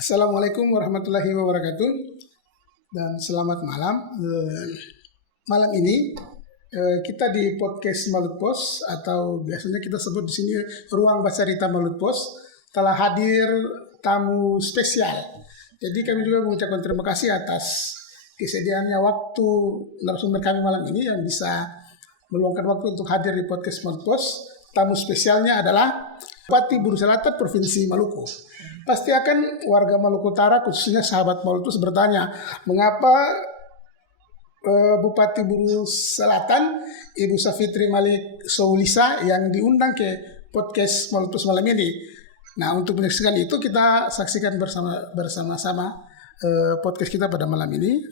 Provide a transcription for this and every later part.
Assalamualaikum warahmatullahi wabarakatuh dan selamat malam. Malam ini kita di podcast Malut Pos atau biasanya kita sebut di sini Ruang Bacarita Malut Pos telah hadir tamu spesial. Jadi kami juga mengucapkan terima kasih atas kesediaannya waktu narasumber kami malam ini yang bisa meluangkan waktu untuk hadir di podcast Malut Pos. Tamu spesialnya adalah Bupati Buru Selatan Provinsi Maluku. Pasti akan warga Maluku Utara khususnya sahabat Malutus bertanya, mengapa Bupati Buru Selatan Ibu Safitri Malik Soulisa yang diundang ke podcast Malutus malam ini. Nah, untuk menyaksikan itu kita saksikan bersama-sama podcast kita pada malam ini.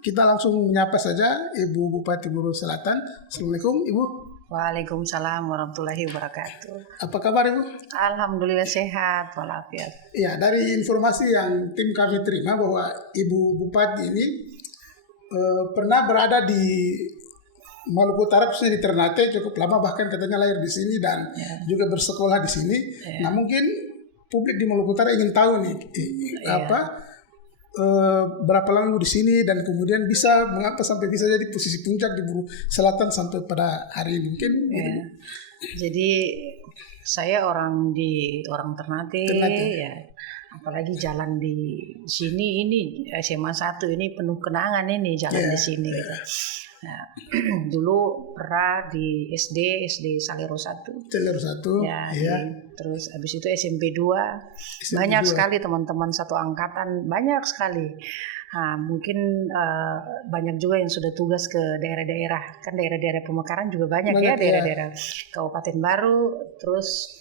Kita langsung menyapa saja Ibu Bupati Buru Selatan. Assalamualaikum Ibu. Waalaikumsalam warahmatullahi wabarakatuh. Apa kabar Ibu? Alhamdulillah sehat walafiat. Ya, dari informasi yang tim kami terima bahwa Ibu Bupati ini pernah berada di Maluku Utara, khususnya di Ternate cukup lama, bahkan katanya lahir di sini dan juga bersekolah di sini. Nah, mungkin publik di Maluku Utara ingin tahu nih berapa lama di sini dan kemudian mengapa sampai bisa jadi posisi puncak di Buru Selatan sampai pada hari ini mungkin. Jadi saya orang Ternate. Ya. Apalagi jalan di sini ini SMA 1 ini penuh kenangan ini jalan di sini gitu. Nah, dulu pernah di SD Salero 1. Ya, terus habis itu SMP 2. Banyak sekali teman-teman satu angkatan, banyak sekali. Nah, mungkin banyak juga yang sudah tugas ke daerah-daerah. Kan daerah-daerah pemekaran juga banyak ya, daerah-daerah Kabupaten Baru, terus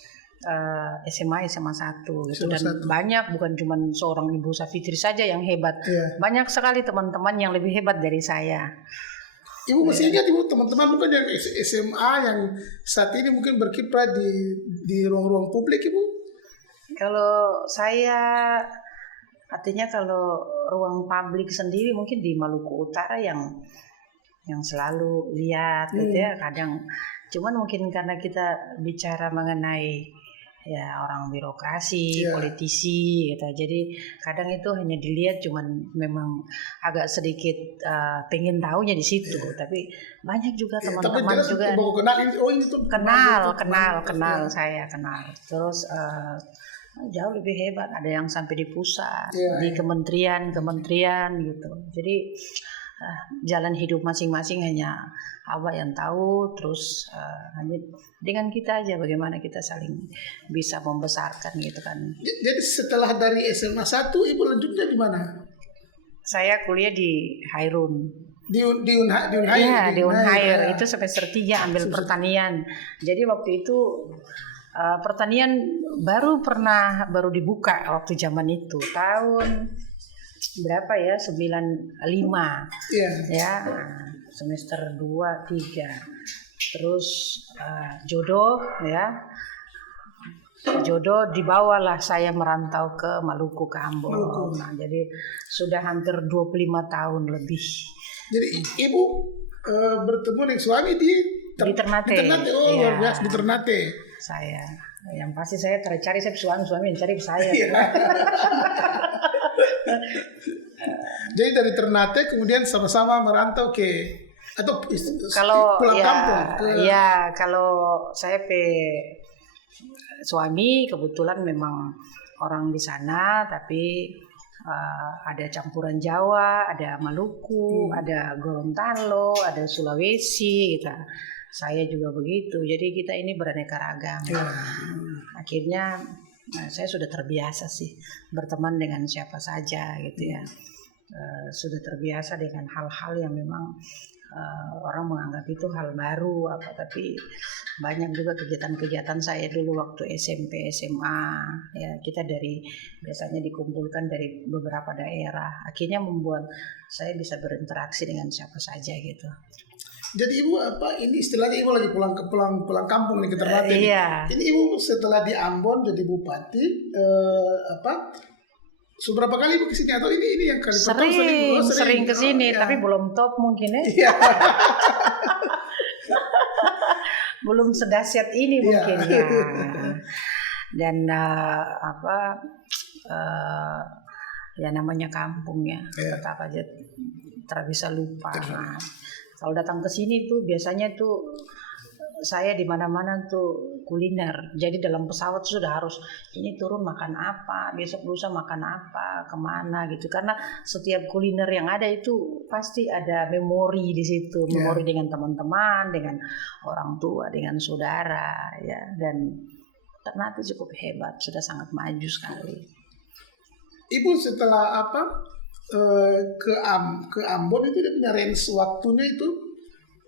SMA 1 gitu. Dan banyak, bukan cuma seorang Ibu Safitri saja yang hebat. Banyak sekali teman-teman yang lebih hebat dari saya. Ibu masih ingat Ibu teman-teman bukan yang SMA yang saat ini mungkin berkiprah di ruang-ruang publik Ibu? Kalau saya artinya kalau ruang publik sendiri mungkin di Maluku Utara yang selalu lihat gitu ya, kadang cuman mungkin karena kita bicara mengenai ya orang birokrasi, politisi gitu. Jadi kadang itu hanya dilihat cuman memang agak sedikit pengen taunya di situ, tapi banyak juga teman-teman juga kenal saya kenal. Terus jauh lebih hebat, ada yang sampai di pusat, di kementerian gitu. Jadi jalan hidup masing-masing hanya Abah yang tahu, terus hanya dengan kita aja bagaimana kita saling bisa membesarkan gitu kan. Jadi setelah dari SMA 1 Ibu lanjutnya di mana? Saya kuliah di Hairun. Di Unhair. Iya, di Unhair. Itu semester 3 ambil pertanian. Jadi waktu itu pertanian baru dibuka waktu zaman itu tahun berapa ya, 95 ya, semester 2, 3 terus jodoh dibawalah saya merantau ke Maluku, ke Ambon. Nah, jadi sudah hampir 25 tahun lebih. Jadi Ibu bertemu dengan suami di Ternate. Luar biasa di Ternate. Saya yang pasti saya cari suami yang cari saya. Jadi dari Ternate kemudian sama-sama merantau kalau pulang kampung. Kalau saya suami kebetulan memang orang di sana, tapi ada campuran Jawa, ada Maluku, ada Gorontalo, ada Sulawesi gitu. Saya juga begitu. Jadi kita ini beraneka ragam. Akhirnya saya sudah terbiasa sih berteman dengan siapa saja gitu ya. Sudah terbiasa dengan hal-hal yang memang orang menganggap itu hal baru tapi banyak juga kegiatan-kegiatan saya dulu waktu SMP SMA ya, kita biasanya dikumpulkan dari beberapa daerah, akhirnya membuat saya bisa berinteraksi dengan siapa saja gitu. Jadi Ibu ini istilahnya Ibu lagi pulang kampung nih ke Ternate. Ini Ibu setelah di Ambon jadi bupati seberapa kali Ibu kesini atau ini yang kali pertama? Sering kesini tapi belum top mungkin ya. Belum sedahsyat ini mungkin ya. Dan ya namanya kampung ya, tetap aja tak bisa lupa. Nah, kalau datang ke sini tuh biasanya tuh saya di mana-mana tuh kuliner. Jadi dalam pesawat sudah harus ini turun makan apa, besok lusa makan apa, kemana gitu. Karena setiap kuliner yang ada itu pasti ada memori di situ, memori dengan teman-teman, dengan orang tua, dengan saudara, ya. Dan Ternate cukup hebat, sudah sangat maju sekali. Ibu setelah ke Ambon itu dia punya range waktunya itu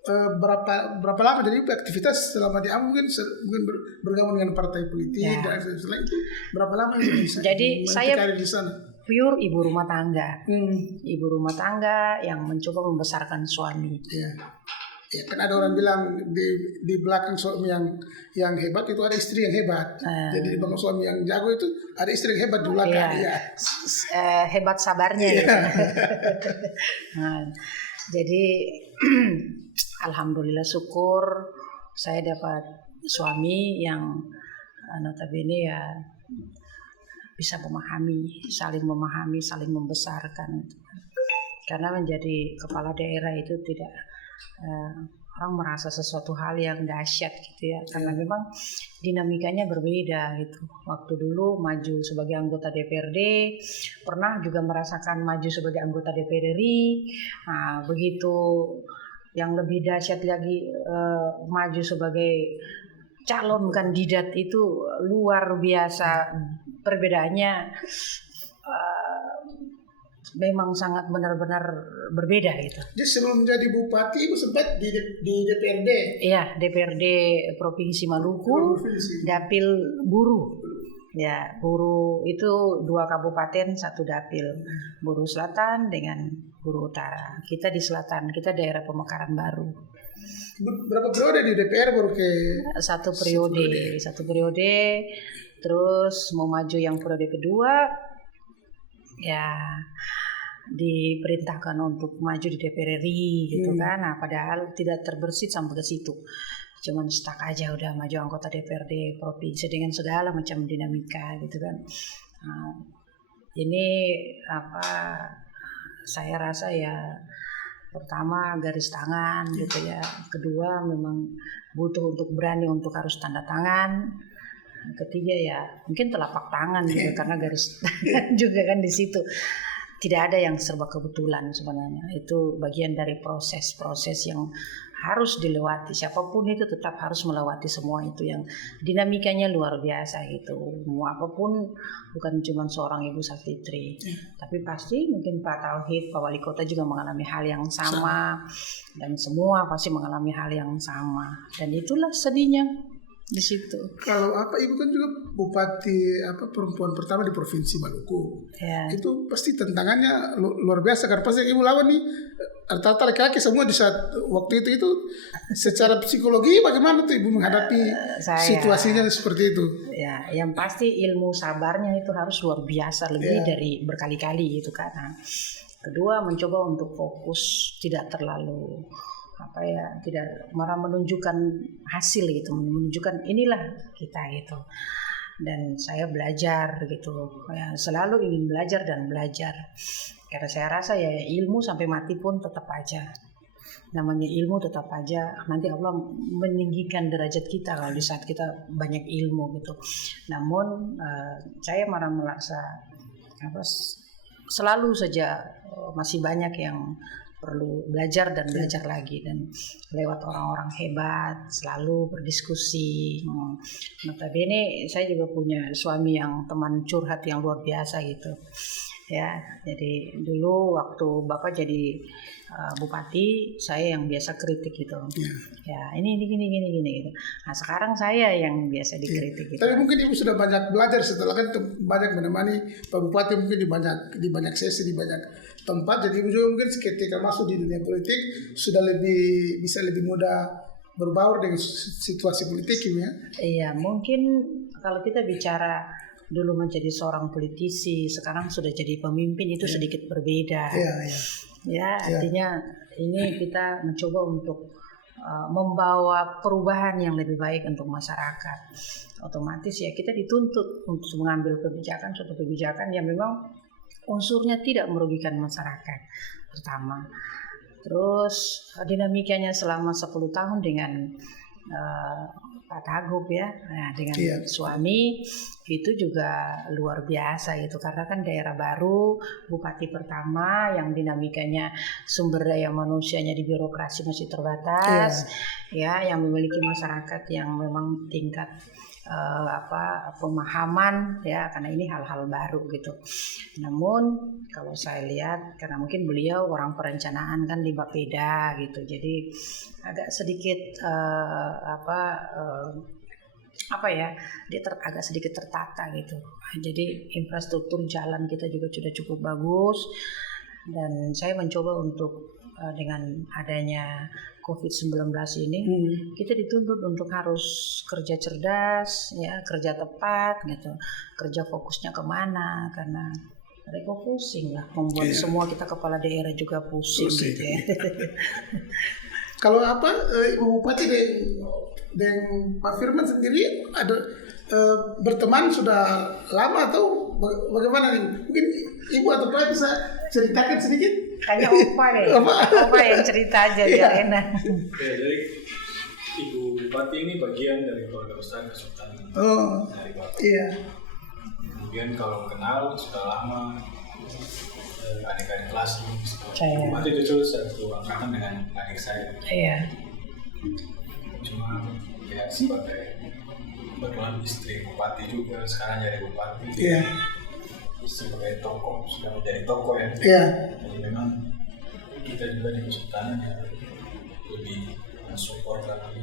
berapa lama? Jadi aktivitas selama di Ambon mungkin bergabung dengan partai politik dan setelah itu berapa lama bisa? Jadi saya di sana? Pure ibu rumah tangga, ibu rumah tangga yang mencoba membesarkan suami. Ya, kan ada orang bilang di belakang suami yang hebat itu ada istri yang hebat. Jadi di belakang suami yang jago itu ada istri yang hebat di belakang. Hebat sabarnya. Gitu. Nah, jadi alhamdulillah syukur saya dapat suami yang notabene ya bisa memahami, saling membesarkan. Karena menjadi kepala daerah itu tidak orang merasa sesuatu hal yang dahsyat gitu ya, karena memang dinamikanya berbeda gitu. Waktu dulu maju sebagai anggota DPRD, pernah juga merasakan maju sebagai anggota DPR RI. Nah, begitu yang lebih dahsyat lagi maju sebagai calon kandidat itu luar biasa perbedaannya. Memang sangat benar-benar berbeda gitu. Jadi sebelum jadi bupati ibu sempat di DPRD. Iya, DPRD Provinsi Maluku, Dapil Buru. Ya, Buru itu 2 kabupaten, 1 dapil. Buru Selatan dengan Buru Utara. Kita di selatan, kita daerah pemekaran baru. Berapa periode di DPR baru ke? 1 periode. Terus mau maju yang periode kedua, ya diperintahkan untuk maju di DPR RI gitu kan. Nah, padahal tidak terbersit sampai ke situ. Cuman stuck aja udah maju anggota DPRD provinsi dengan segala macam dinamika gitu kan. Nah, ini saya rasa ya pertama garis tangan gitu ya. Kedua memang butuh untuk berani untuk harus tanda tangan. Ketiga ya mungkin telapak tangan juga karena garis tangan juga kan di situ. Tidak ada yang serba kebetulan sebenarnya. Itu bagian dari proses-proses yang harus dilewati. Siapapun itu tetap harus melewati semua itu yang dinamikanya luar biasa gitu. Mau apapun, bukan cuma seorang Ibu Savitri, tapi pasti mungkin Pak Tauhid, Pak Wali Kota juga mengalami hal yang sama. Dan semua pasti mengalami hal yang sama. Dan itulah sedihnya di situ. Kalau ibu kan juga bupati perempuan pertama di provinsi Maluku. Itu pasti tantangannya luar biasa karena pasti ibu lawan nih rata-rata laki-laki semua di saat waktu itu secara psikologi bagaimana tuh ibu menghadapi situasinya seperti itu? Ya, yang pasti ilmu sabarnya itu harus luar biasa lebih dari berkali-kali itu kan. Kedua mencoba untuk fokus, tidak terlalu tidak malah menunjukkan hasil gitu, menunjukkan inilah kita gitu. Dan saya belajar gitu ya, selalu ingin belajar dan belajar karena saya rasa ya ilmu sampai mati pun tetap aja, namanya ilmu tetap aja nanti Allah meninggikan derajat kita kalau di saat kita banyak ilmu gitu. Namun saya malah merasa selalu saja masih banyak yang perlu belajar dan belajar lagi, dan lewat orang-orang hebat selalu berdiskusi. Notabene saya juga punya suami yang teman curhat yang luar biasa gitu ya. Jadi dulu waktu Bapak jadi bupati, saya yang biasa kritik gitu. Ya ini gini gitu. Nah sekarang saya yang biasa dikritik gitu. Tapi mungkin ibu sudah banyak belajar setelah kan banyak menemani Pak Bupati mungkin di banyak sesi, di banyak tempat. Jadi ibu juga mungkin ketika masuk di dunia politik sudah bisa lebih mudah berbaur dengan situasi politik ya. Iya, mungkin kalau kita bicara dulu menjadi seorang politisi, sekarang sudah jadi pemimpin itu sedikit berbeda. Ya, artinya ini kita mencoba untuk membawa perubahan yang lebih baik untuk masyarakat. Otomatis ya kita dituntut untuk mengambil suatu kebijakan yang memang unsurnya tidak merugikan masyarakat pertama. Terus dinamikanya selama 10 tahun dengan Pak Tagub ya, dengan suami itu juga luar biasa gitu, karena kan daerah baru, bupati pertama yang dinamikanya sumber daya manusianya di birokrasi masih terbatas, ya, yang memiliki masyarakat yang memang tingkat pemahaman ya, karena ini hal-hal baru gitu. Namun kalau saya lihat karena mungkin beliau orang perencanaan kan di Bapeda gitu, jadi agak sedikit agak sedikit tertata gitu. Jadi infrastruktur jalan kita juga sudah cukup bagus, dan saya mencoba untuk dengan adanya COVID-19 ini kita dituntut untuk harus kerja cerdas ya, kerja tepat gitu, kerja fokusnya kemana, karena mereka pusing lah membuat semua kita kepala daerah juga pusing. Gitu ya. Kalau Ibu Bupati dan Pak Firman sendiri ada berteman sudah lama atau bagaimana nih? Mungkin Ibu atau Pak bisa ceritakan sedikit? Hanya Opa yang cerita aja biar enak. Jadi Ibu Bupati ini bagian dari keluarga besar Kesultanan dari Bapak. Iya. Kemudian kalau kenal sudah lama, adik-adik kelas ini. Ibu Bupati justru satu angkatan dengan adik saya. Iya. Cuma ya sebagai kebetulan istri Bupati juga, sekarang jadi Bupati. Iya. Sebagai tokoh, sudah menjadi tokoh ya. Iya. Jadi memang kita juga di Kesultanan ya lebih mensupport lagi,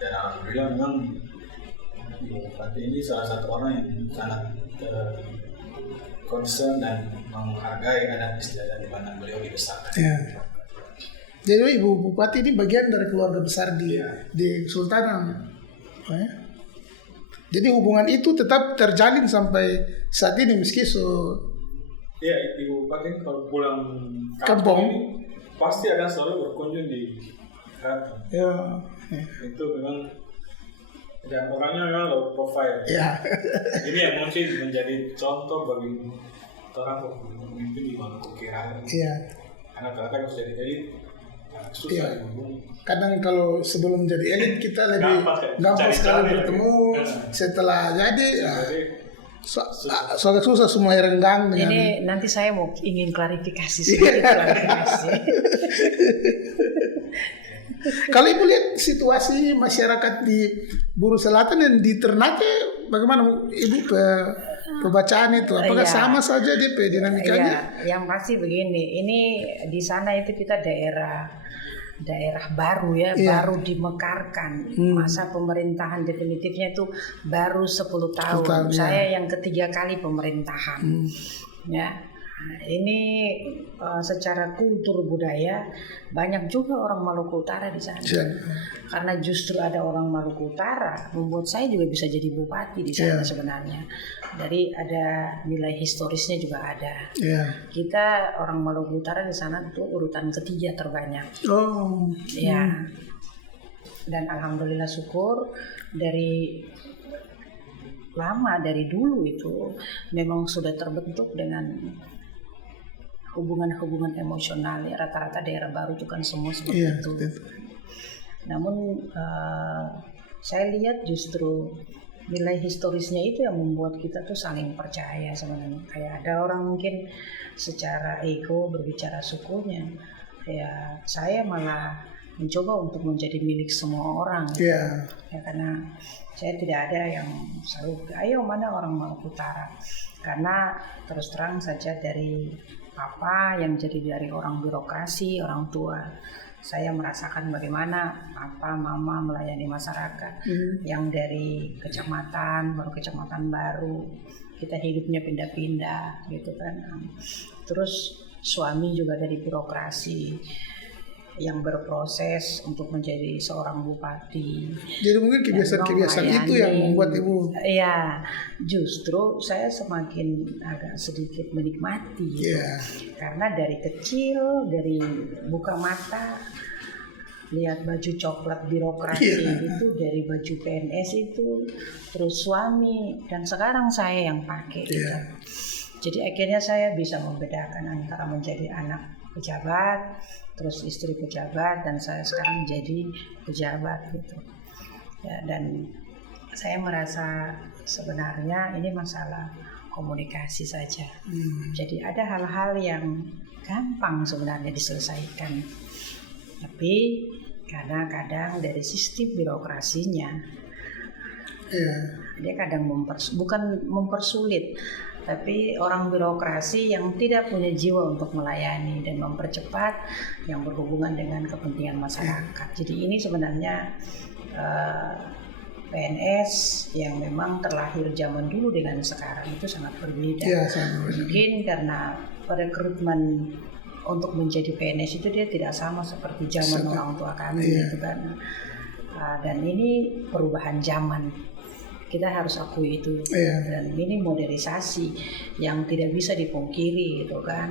dan alhamdulillah memang Ibu Bupati ini salah satu orang yang sangat concern dan menghargai adat istiadat di mana beliau dibesarkan. Iya. Jadi Ibu Bupati ini bagian dari keluarga besar di Kesultanan. Jadi hubungan itu tetap terjalin sampai saat ini meski Iya, Ibu Bupati ini kalau pulang kampung ini pasti akan selalu berkunjung di keraton. Ya. Itu memang, dan orangnya memang low profile. Ya. Ini yang mungkin menjadi contoh bagi orang pemimpin di Maluku Kira. Iya. Karena ternyata harus jadi elit susah dihubungi. Kadang kalau sebelum jadi elit kita lebih gampang sekali bertemu. Setelah jadi agak susah semua renggang dengan. Ini nanti saya ingin klarifikasi sedikit. Klarifikasi. Kalau Ibu lihat situasi masyarakat di Buru Selatan dan di Ternate, bagaimana Ibu pembacaan itu? Apakah sama saja dia dinamikanya? Yang pasti begini, ini di sana itu kita daerah baru ya, baru dimekarkan. Masa pemerintahan definitifnya itu baru 10 tahun. Saya yang ketiga kali pemerintahan. Ya. Nah, ini secara kultur budaya banyak juga orang Maluku Utara di sana. Karena justru ada orang Maluku Utara membuat saya juga bisa jadi bupati di sana sebenarnya. Dari ada nilai historisnya juga ada. Kita orang Maluku Utara di sana itu urutan ketiga terbanyak. Ya. Dan alhamdulillah syukur dari lama, dari dulu itu memang sudah terbentuk dengan hubungan-hubungan emosional ya, rata-rata daerah baru itu kan semua seperti itu. Namun saya lihat justru nilai historisnya itu yang membuat kita tuh saling percaya sebenarnya. Kayak ada orang mungkin secara ego berbicara sukunya, ya saya malah mencoba untuk menjadi milik semua orang. Ya karena saya tidak ada yang selalu ayo mana orang Maluku Utara, karena terus terang saja dari Papa yang jadi dari orang birokrasi, orang tua, saya merasakan bagaimana Papa, Mama melayani masyarakat. Yang dari kecamatan, baru kecamatan baru, kita hidupnya pindah-pindah gitu kan. Terus suami juga dari birokrasi yang berproses untuk menjadi seorang bupati. Jadi mungkin kebiasaan-kebiasaan itu yang membuat Ibu. Iya, justru saya semakin agak sedikit menikmati gitu. Karena dari kecil, dari buka mata lihat baju coklat birokrasi itu, dari baju PNS itu, terus suami, dan sekarang saya yang pakai gitu. Jadi akhirnya saya bisa membedakan antara menjadi anak pejabat, terus istri pejabat, dan saya sekarang jadi pejabat gitu. Ya, dan saya merasa sebenarnya ini masalah komunikasi saja. Jadi ada hal-hal yang gampang sebenarnya diselesaikan, tapi karena kadang dari sistem birokrasinya dia kadang bukan mempersulit, tapi orang birokrasi yang tidak punya jiwa untuk melayani dan mempercepat yang berhubungan dengan kepentingan masyarakat. Jadi ini sebenarnya PNS yang memang terlahir zaman dulu dengan sekarang itu sangat berbeda. Mungkin karena rekrutmen untuk menjadi PNS itu dia tidak sama seperti zaman orang tua kami gitu kan. Dan ini perubahan zaman, kita harus akui itu. Dan ini modernisasi yang tidak bisa dipungkiri gitu kan.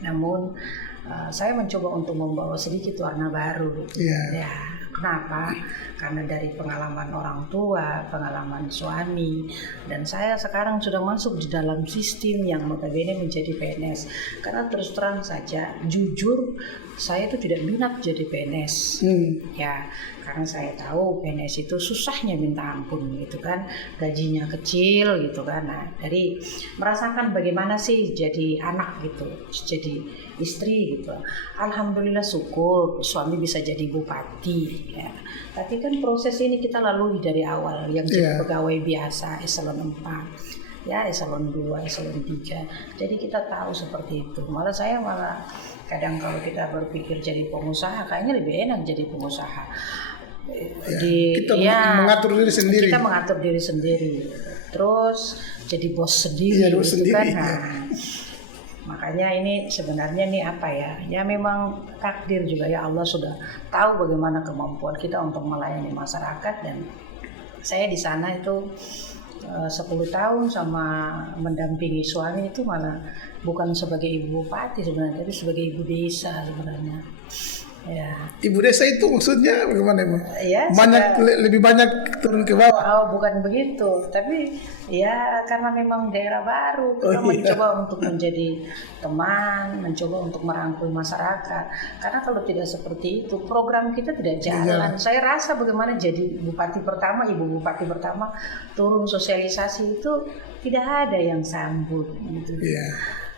Namun saya mencoba untuk membawa sedikit warna baru. Ya, kenapa? Karena dari pengalaman orang tua, pengalaman suami, dan saya sekarang sudah masuk di dalam sistem yang notabene menjadi PNS. Karena terus terang saja, jujur, saya itu tidak minat jadi PNS. Ya, karena saya tahu PNS itu susahnya minta ampun gitu kan, gajinya kecil gitu kan. Nah, dari merasakan bagaimana sih jadi anak gitu, jadi istri gitu. Alhamdulillah syukur suami bisa jadi bupati ya. Tapi kan proses ini kita lalui dari awal, yang jadi pegawai biasa eselon 4 ya, eselon 2, eselon 3. Jadi kita tahu seperti itu. Saya kadang kalau kita berpikir jadi pengusaha, kayaknya lebih enak jadi pengusaha. Kita mengatur diri sendiri. Kita mengatur diri sendiri. Terus jadi bos sendiri gitu kan. Makanya ini sebenarnya nih apa ya? Ya memang takdir juga ya, Allah sudah tahu bagaimana kemampuan kita untuk melayani masyarakat, dan saya di sana itu 10 tahun sama mendampingi suami itu malah bukan sebagai ibu bupati sebenarnya, tapi sebagai ibu desa sebenarnya. Ya. Ibu desa itu maksudnya bagaimana Ibu? Ya, lebih banyak turun ke bawah. Oh, bukan begitu, tapi ya karena memang daerah baru, kita mencoba untuk menjadi teman, mencoba untuk merangkul masyarakat. Karena kalau tidak seperti itu, program kita tidak jalan. Saya rasa bagaimana jadi bupati pertama, ibu bupati pertama turun sosialisasi itu tidak ada yang sambut gitu.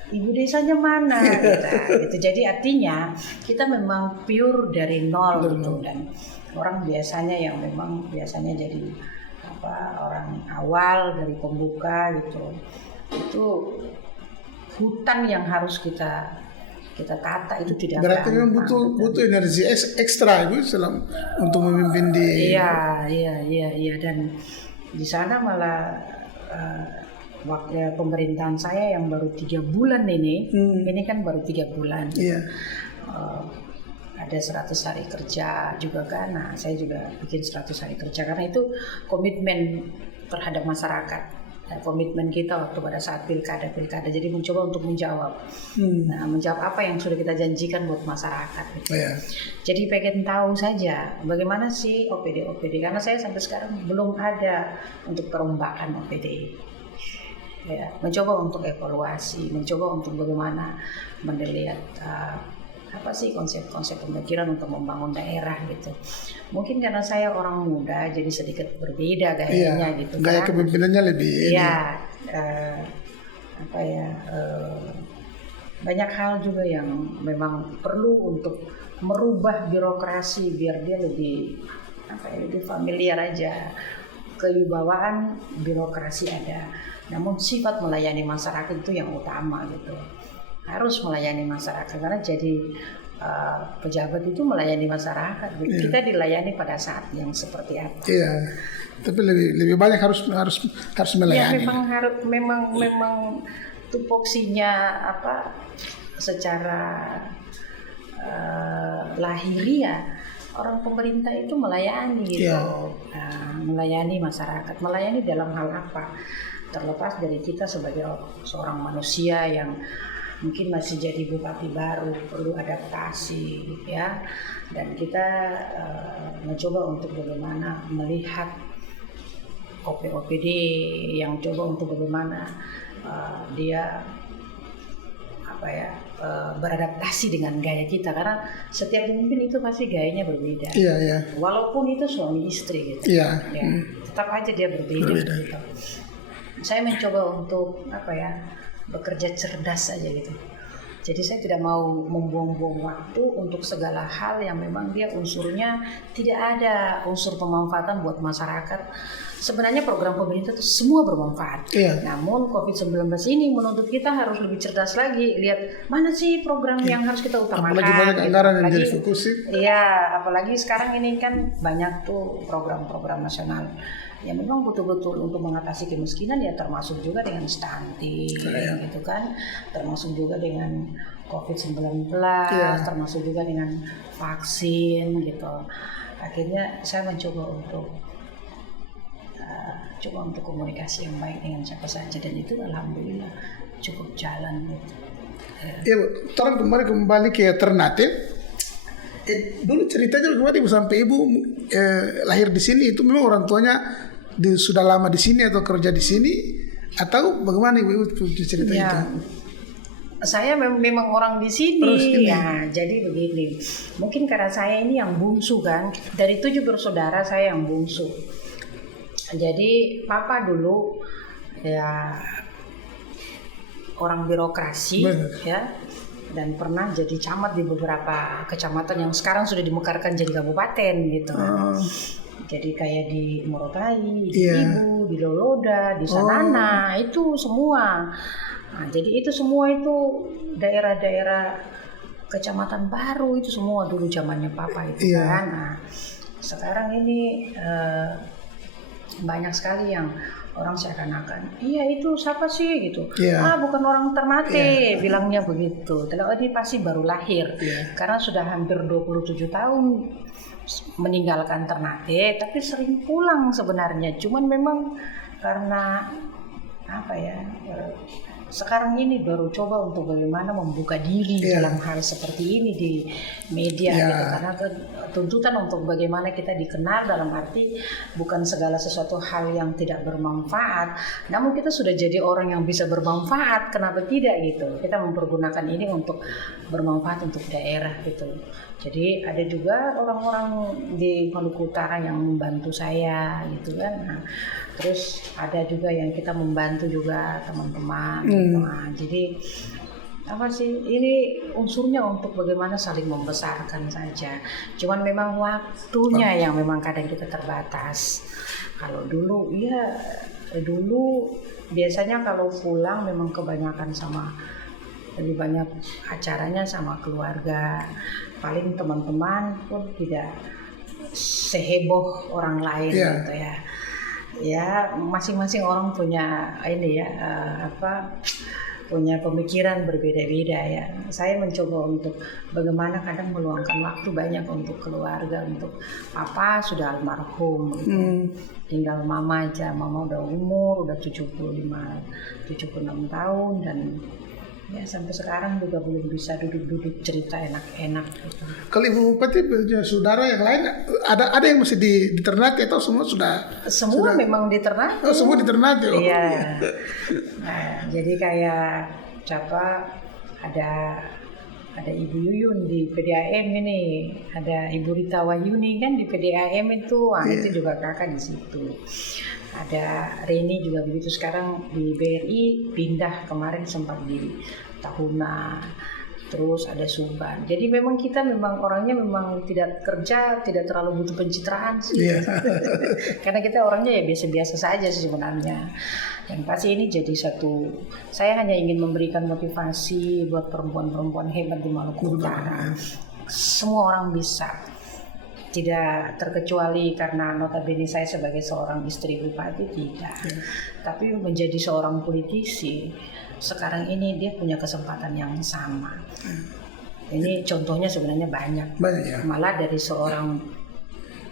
Ibu desanya mana gitu. Jadi artinya kita memang pure dari nol gitu, dan orang biasanya yang memang biasanya jadi orang awal dari pembuka gitu, itu hutan yang harus kita tata itu tidak. Berarti memang butuh energi ekstra Ibu untuk memimpin di. Iya, dan di sana malah waktu pemerintahan saya yang baru 3 bulan ini kan baru 3 bulan. Ada 100 hari kerja juga kan. Nah, saya juga bikin 100 hari kerja karena itu komitmen terhadap masyarakat. Komitmen kita waktu pada saat pilkada. Jadi mencoba untuk menjawab. Nah, menjawab apa yang sudah kita janjikan buat masyarakat. Gitu. Jadi pengen tahu saja bagaimana sih OPD, karena saya sampai sekarang belum ada untuk perombakan OPD. Ya, mencoba untuk evaluasi, mencoba untuk bagaimana melihat apa sih konsep-konsep pemikiran untuk membangun daerah gitu. Mungkin karena saya orang muda jadi sedikit berbeda gayanya gitu. Gaya kepemimpinannya lebih. Banyak hal juga yang memang perlu untuk merubah birokrasi biar dia lebih lebih familiar aja. Kewibawaan birokrasi ada. Namun sifat melayani masyarakat itu yang utama gitu. Harus melayani masyarakat karena jadi pejabat itu melayani masyarakat. Gitu. Kita dilayani pada saat yang seperti apa? Tapi lebih banyak harus melayani. Ya memang tupoksinya secara lahiriah orang pemerintah itu melayani gitu. Melayani masyarakat. Melayani dalam hal apa? Terlepas dari kita sebagai seorang manusia yang mungkin masih jadi bupati baru, perlu adaptasi ya. Dan kita mencoba untuk bagaimana melihat OPD yang coba untuk bagaimana dia beradaptasi dengan gaya kita, karena setiap pemimpin itu pasti gayanya berbeda. Walaupun itu suami istri gitu. Tetap aja dia berbeda. Gitu. Saya mencoba untuk bekerja cerdas aja gitu. Jadi saya tidak mau membuang-buang waktu untuk segala hal yang memang dia unsurnya tidak ada unsur pemanfaatan buat masyarakat. Sebenarnya program pemerintah itu semua bermanfaat. Namun COVID-19 ini menuntut kita harus lebih cerdas lagi. Lihat mana sih program yang harus kita utamakan. Apalagi banyak anggaran yang jadi fokus. Apalagi sekarang ini kan banyak tuh program-program nasional yang memang betul-betul untuk mengatasi kemiskinan, ya termasuk juga dengan stunting gitu kan, termasuk juga dengan COVID-19, termasuk juga dengan vaksin gitu. Akhirnya saya mencoba untuk komunikasi yang baik dengan siapa saja, dan itu alhamdulillah cukup jalan gitu. Orang kembali ke Ternate. Dulu ceritanya kemarin ibu sampai ibu lahir di sini itu memang orang tuanya sudah lama di sini atau kerja di sini, atau bagaimana ibu cerita itu? Saya memang orang di sini ya, jadi begini. Mungkin karena saya ini yang bungsu kan, dari 7 bersaudara saya yang bungsu. Jadi papa dulu ya orang birokrasi ya, dan pernah jadi camat di beberapa kecamatan yang sekarang sudah dimekarkan jadi kabupaten gitu. Jadi kayak di Morotai, di Ibu, di Loloda, di Sanana, itu semua. Nah, jadi itu semua itu daerah-daerah kecamatan baru itu semua dulu zamannya papa itu kan. Nah, sekarang ini banyak sekali yang orang seakan-akan itu siapa sih gitu, bukan orang Ternate, bilangnya begitu. Kalau ini pasti baru lahir, karena sudah hampir 27 tahun meninggalkan Ternate, tapi sering pulang sebenarnya. Cuman memang karena sekarang ini baru coba untuk bagaimana membuka diri dalam hal seperti ini di media gitu. Karena tuntutan untuk bagaimana kita dikenal dalam arti bukan segala sesuatu hal yang tidak bermanfaat, namun kita sudah jadi orang yang bisa bermanfaat, kenapa tidak gitu. Kita mempergunakan ini untuk bermanfaat untuk daerah gitu. Jadi ada juga orang-orang di Maluku Utara yang membantu saya gitu kan. Nah, terus ada juga yang kita membantu juga teman-teman gitu. Nah, jadi ini unsurnya untuk bagaimana saling membesarkan saja. Cuman memang waktunya yang memang kadang kita terbatas. Kalau dulu dulu biasanya kalau pulang memang kebanyakan lebih banyak acaranya sama keluarga. Paling teman-teman pun tidak seheboh orang lain gitu ya. Ya masing-masing orang punya punya pemikiran berbeda-beda ya. Saya mencoba untuk bagaimana kadang meluangkan waktu banyak untuk keluarga, untuk papa sudah almarhum gitu. Tinggal mama aja, mama udah umur udah 76 tahun, dan ya sampai sekarang juga belum bisa duduk-duduk cerita enak-enak gitu. Kalau Ibu Bupati punya saudara yang lain, ada yang masih di Ternate atau semua sudah? Semua memang di Ternate. Oh, semua di Ternate. Iya. Nah, jadi kayak ada Ibu Yuyun di PDAM ini, ada Ibu Rita Wahyuni kan di PDAM itu, itu juga kakak di situ. Ada Reni juga begitu, sekarang di BRI pindah, kemarin sempat di Tahuna. Terus ada Suban. Jadi memang kita orangnya memang tidak kerja, tidak terlalu butuh pencitraan sih. Karena kita orangnya ya biasa-biasa saja sih sebenarnya. Yang pasti ini jadi saya hanya ingin memberikan motivasi buat perempuan-perempuan hebat di Maluku Utara. Semua orang bisa. Tidak terkecuali karena notabene saya sebagai seorang istri bupati tidak, tapi menjadi seorang politisi sekarang ini dia punya kesempatan yang sama. Ini contohnya sebenarnya banyak ya. Malah dari seorang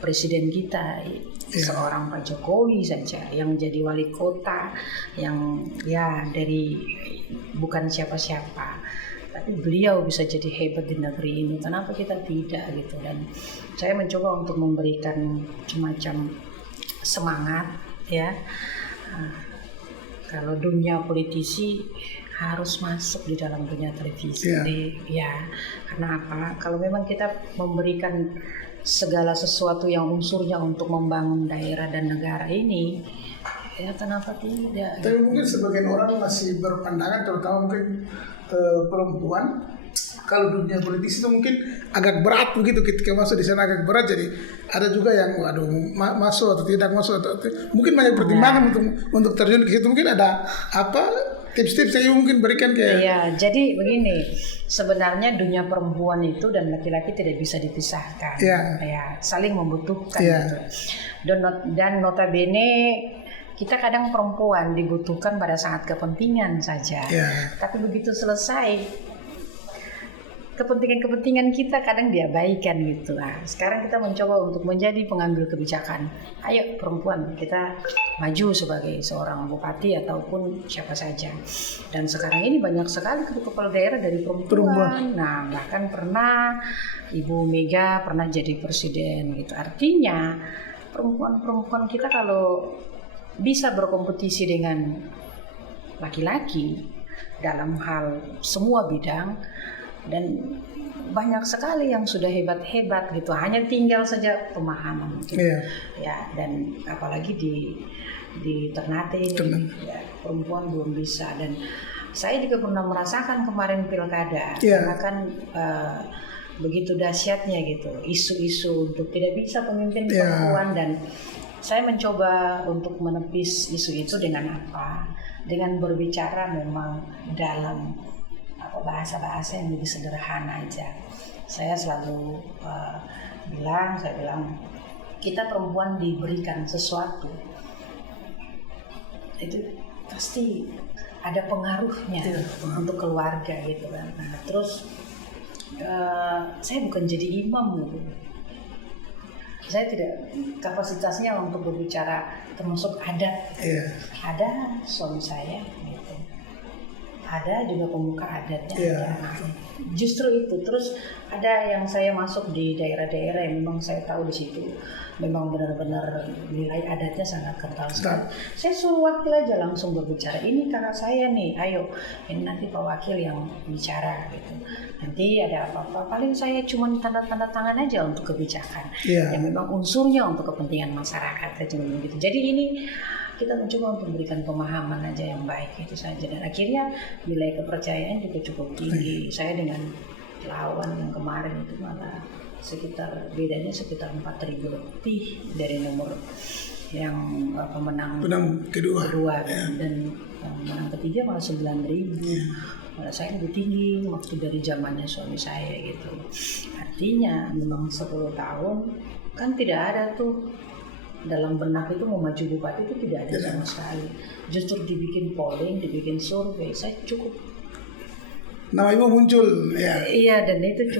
presiden kita, seorang Pak Jokowi saja yang jadi wali kota, yang dari bukan siapa-siapa. tapi beliau bisa jadi hebat di negeri ini, kenapa kita tidak gitu. Dan saya mencoba untuk memberikan semacam semangat ya. Kalau dunia politisi harus masuk di dalam dunia televisi ya, karena apa? Kalau memang kita memberikan segala sesuatu yang unsurnya untuk membangun daerah dan negara ini, ya kenapa tidak? Tapi mungkin sebagian orang masih berpandangan, terutama mungkin perempuan, kalau dunia politisi itu mungkin agak berat begitu, ketika masuk di sana agak berat. Jadi ada juga yang waduh masuk atau tidak masuk, atau mungkin banyak pertimbangan untuk terjun ke situ. Mungkin ada apa tips-tips yang mungkin berikan ke? Iya, jadi begini, sebenarnya dunia perempuan itu dan laki-laki tidak bisa dipisahkan, ya saling membutuhkan gitu. Dan notabene kita kadang perempuan dibutuhkan pada saat kepentingan saja, tapi begitu selesai kepentingan kita kadang diabaikan gitu. Nah, sekarang kita mencoba untuk menjadi pengambil kebijakan. Ayo perempuan, kita maju sebagai seorang bupati ataupun siapa saja. Dan sekarang ini banyak sekali kepala daerah dari perempuan. Nah, bahkan pernah Ibu Mega pernah jadi presiden gitu. Artinya perempuan-perempuan kita kalau bisa berkompetisi dengan laki-laki dalam hal semua bidang, dan banyak sekali yang sudah hebat-hebat gitu, hanya tinggal saja pemahaman gitu. Ya, dan apalagi di Ternate ini ya, perempuan belum bisa. Dan saya juga pernah merasakan kemarin pilkada, karena kan begitu dahsyatnya gitu isu-isu untuk tidak bisa pemimpin perempuan. Dan saya mencoba untuk menepis isu itu dengan apa? Dengan berbicara memang dalam bahasa-bahasa yang lebih sederhana aja. Saya selalu bilang kita perempuan diberikan sesuatu itu pasti ada pengaruhnya untuk keluarga gitu kan. Nah, terus saya bukan jadi imam gitu. Saya tidak kapasitasnya untuk berbicara termasuk adat. Ada suami saya gitu. Ada juga pemuka adatnya. Nah, justru itu. Terus ada yang saya masuk di daerah-daerah yang memang saya tahu di situ memang benar-benar nilai adatnya sangat kental sekali. Saya suruh wakil aja langsung berbicara. Ini kakak saya nih, ayo. Ini nanti Pak Wakil yang bicara gitu. Nanti ada apa-apa, paling saya cuma tanda-tanda tangan aja untuk kebijakan. Yang memang unsurnya untuk kepentingan masyarakat aja begitu. Jadi ini kita mencoba untuk memberikan pemahaman aja yang baik itu saja, dan akhirnya nilai kepercayaan juga cukup tinggi. Saya dengan lawan yang kemarin itu malah bedanya sekitar 4.000 lebih dari nomor yang pemenang kedua dan pemenang ketiga malah 9.000. Malah saya lebih tinggi waktu dari zamannya suami saya gitu. Artinya memang 10 tahun kan tidak ada tuh dalam benak itu mau maju bupati itu tidak ada sama sekali. Justru dibikin polling, dibikin survei, saya cukup nama ibu muncul Iya, dan itu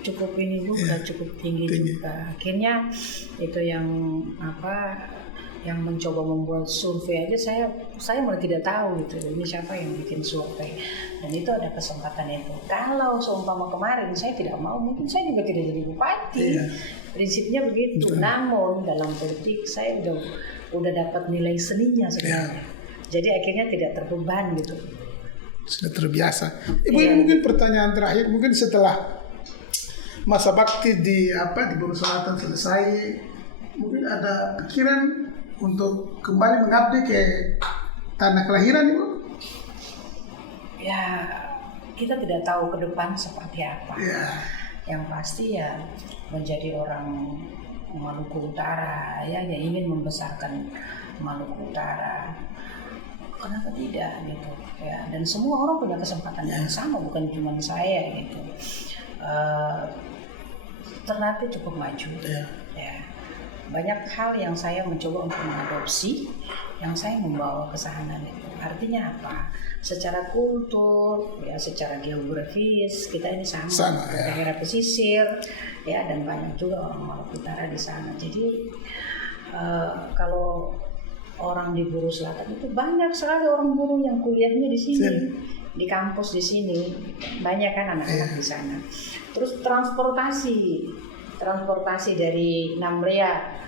cukup ini juga cukup tinggi juga. Akhirnya itu yang mencoba membuat survei aja saya malah tidak tahu gitu ini siapa yang bikin survei, dan itu ada kesempatan itu. Kalau seumpama kemarin saya tidak mau, mungkin saya juga tidak jadi bupati. Prinsipnya begitu. Namun dalam politik saya udah dapat nilai seninya sebenarnya. Jadi akhirnya tidak terbeban gitu. Sudah terbiasa. Ibu ini mungkin pertanyaan terakhir, mungkin setelah masa bakti di Buru Selatan selesai, mungkin ada pikiran untuk kembali mengabdi ke tanah kelahiran, Ibu? Ya, kita tidak tahu ke depan seperti apa. Yang pasti ya menjadi orang Maluku Utara ya, yang ingin membesarkan Maluku Utara. Kenapa tidak gitu ya? Dan semua orang punya kesempatan yang sama, bukan cuma saya gitu. Ternate cukup maju ya. Banyak hal yang saya mencoba untuk mengadopsi, yang saya membawa ke sana gitu. Artinya apa? Secara kultur, ya, secara geografis kita ini sama daerah pesisir, ya, dan banyak juga orang Maluku Utara di sana. Jadi kalau orang di Buru Selatan itu banyak sekali orang Buru yang kuliahnya di sini. di kampus di sini banyak kan anak-anak di sana. Terus transportasi dari Namrea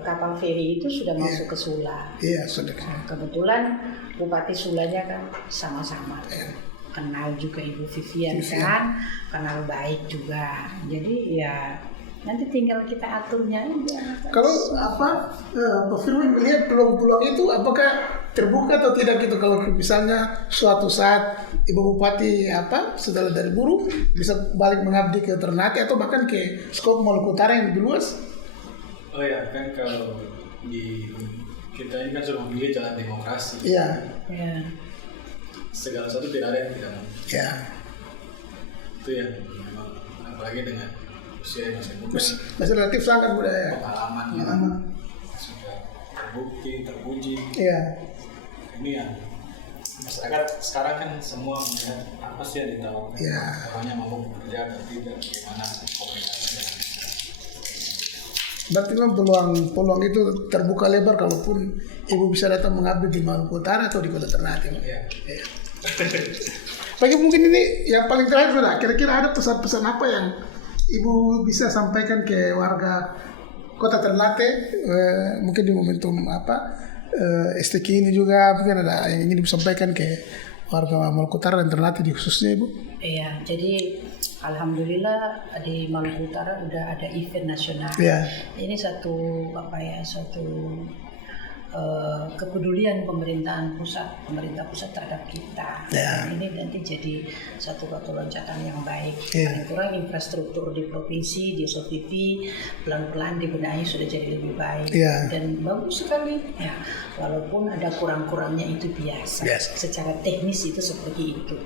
kapal feri itu sudah masuk ke Sula. Iya, sudah. Nah, kebetulan Bupati Sulanya kan sama-sama. Kenal juga Ibu Vivian kan, kenal baik juga. Jadi ya nanti tinggal kita aturnya aja. Kalau Pak Firman melihat peluang-peluang itu apakah terbuka atau tidak gitu, kalau misalnya suatu saat Ibu Bupati setelah dari buruh bisa balik mengabdi ke Ternate atau bahkan ke skop Maluku Utara yang lebih luas? Oh ya, kan kalau di kita ini kan sudah memilih jalan demokrasi. Iya. Ya. Segala sesuatu tidak ada yang tidak mungkin. Ya. Itu yang memang, apalagi dengan usia yang masih muda, Masih relatif sangat muda ya. pengalamannya sudah terbukti, terpuji. Iya. Ini yang masyarakat sekarang kan semua melihat apa sih yang ditawarkan. Iya. Orangnya mampu bekerja atau tidak, bagaimana komunikasinya. Berarti memang peluang itu terbuka lebar kalaupun Ibu bisa datang mengabdi di Maluku Utara atau di Kota Ternate. Iya. Bagi mungkin ini yang paling terakhir sudah, kira-kira ada pesan-pesan apa yang Ibu bisa sampaikan ke warga Kota Ternate, mungkin di momentum STQ ini juga mungkin ada yang ingin disampaikan ke warga Maluku Utara dan Ternate di khususnya, Ibu? Iya, jadi alhamdulillah di Maluku Utara udah ada event nasional. Iya. Ini satu kepedulian pemerintah pusat terhadap kita. Ya. Dan ini nanti jadi satu loncatan yang baik. Ya. Paling kurang infrastruktur di provinsi, di SOTV pelan-pelan dibenahi sudah jadi lebih baik. Ya. Dan bagus sekali. Ya, walaupun ada kurang-kurangnya itu biasa. Secara teknis itu seperti itu.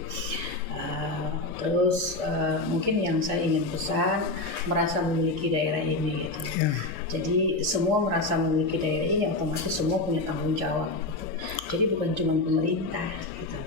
Terus mungkin yang saya ingin pesan, merasa memiliki daerah ini gitu. Ya. Jadi semua merasa memiliki daerah ini, otomatis semua punya tanggung jawab gitu. Jadi bukan cuma pemerintah gitu.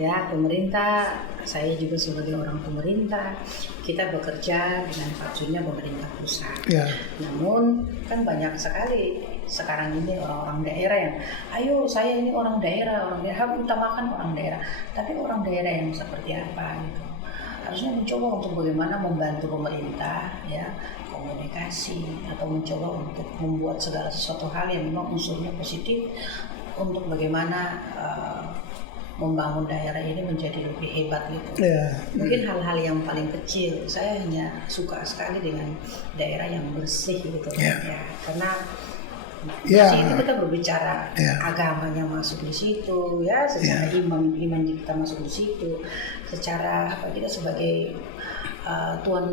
Ya, pemerintah, saya juga sebagai orang pemerintah, kita bekerja dengan patsunya pemerintah pusat. Ya. Namun kan banyak sekali sekarang ini orang-orang daerah yang, ayo saya ini orang daerah, harus utamakan orang daerah. Tapi orang daerah yang seperti apa gitu. Harusnya mencoba untuk bagaimana membantu pemerintah, ya, komunikasi, atau mencoba untuk membuat segala sesuatu hal yang memang unsurnya positif untuk bagaimana membangun daerah ini menjadi lebih hebat gitu. Ya. Mungkin hal-hal yang paling kecil, saya hanya suka sekali dengan daerah yang bersih gitu. Ya. Ya, karena di Ya. situ kita berbicara Ya. agamanya masuk di situ, ya, secara iman kita masuk di situ, secara kita sebagai tuan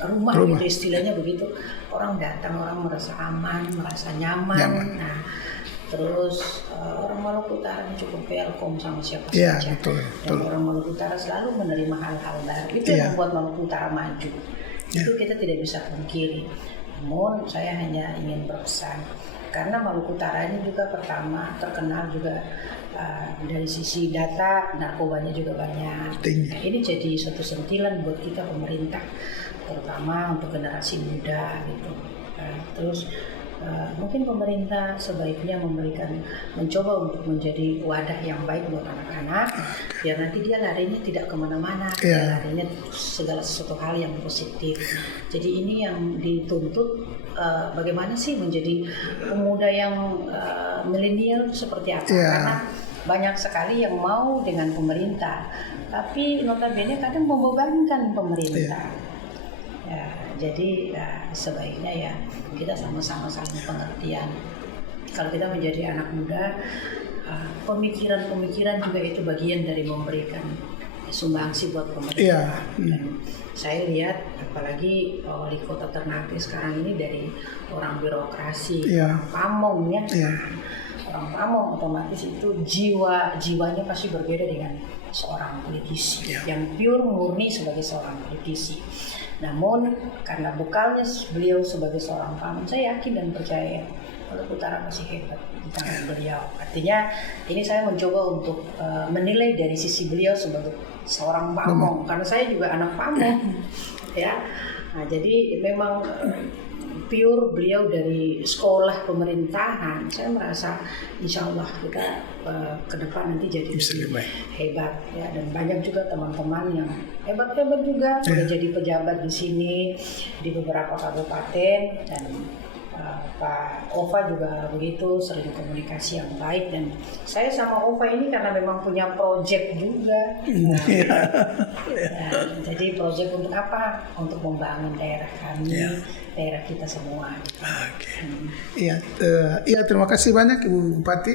rumah gitu istilahnya begitu, orang datang, orang merasa aman, merasa nyaman. Nah, terus orang Maluku Utara cukup welcome sama siapa saja. Betul. Dan orang Maluku Utara selalu menerima hal-hal baru. Itu yang membuat Maluku Utara maju. Itu kita tidak bisa pungkiri. Namun saya hanya ingin berpesan, karena Maluku Utara ini juga pertama terkenal juga dari sisi data, narkobanya juga banyak. Nah, ini jadi suatu sentilan buat kita pemerintah, terutama untuk generasi muda gitu. Terus mungkin pemerintah sebaiknya mencoba untuk menjadi wadah yang baik buat anak-anak, biar nanti dia larinya tidak kemana-mana, dia larinya segala sesuatu hal yang positif. Jadi ini yang dituntut, bagaimana sih menjadi pemuda yang milenial seperti apa? Karena banyak sekali yang mau dengan pemerintah, tapi notabene kadang membebankan pemerintah. Ya, jadi sebaiknya ya kita sama-sama saling pengertian. Kalau kita menjadi anak muda, pemikiran-pemikiran juga itu bagian dari memberikan sumbangsi buat pemerintah. Dan saya lihat apalagi wali kota Ternate sekarang ini dari orang birokrasi, pamong ya. Orang pamong otomatis itu jiwanya pasti berbeda dengan seorang politisi yang pure murni sebagai seorang politisi. Namun karena bekalnya beliau sebagai seorang pamong, saya yakin dan percaya Maluku Utara masih hebat di tangan beliau. Artinya ini saya mencoba untuk menilai dari sisi beliau sebagai seorang pamong, karena saya juga anak pamong, ya. Nah, jadi memang pure beliau dari sekolah pemerintahan, saya merasa insya Allah kita ke depan nanti jadi lebih hebat ya. Dan banyak juga teman-teman yang hebat-hebat juga udah jadi pejabat di sini di beberapa kabupaten, dan Pak Ova juga begitu, sering komunikasi yang baik. Dan saya sama Ova ini karena memang punya proyek juga. Jadi proyek untuk apa? Untuk membangun daerah kami, daerah kita semua. Iya, terima kasih banyak Ibu Bupati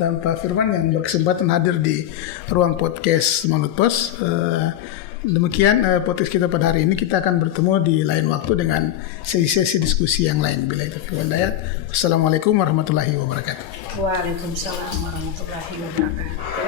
dan Pak Firman yang berkesempatan hadir di ruang podcast Mangut Pos. Demikian podcast kita pada hari ini. Kita akan bertemu di lain waktu dengan sesi-sesi diskusi yang lain. Bila itu firman dayat. Wassalamualaikum warahmatullahi wabarakatuh. Waalaikumsalam warahmatullahi wabarakatuh.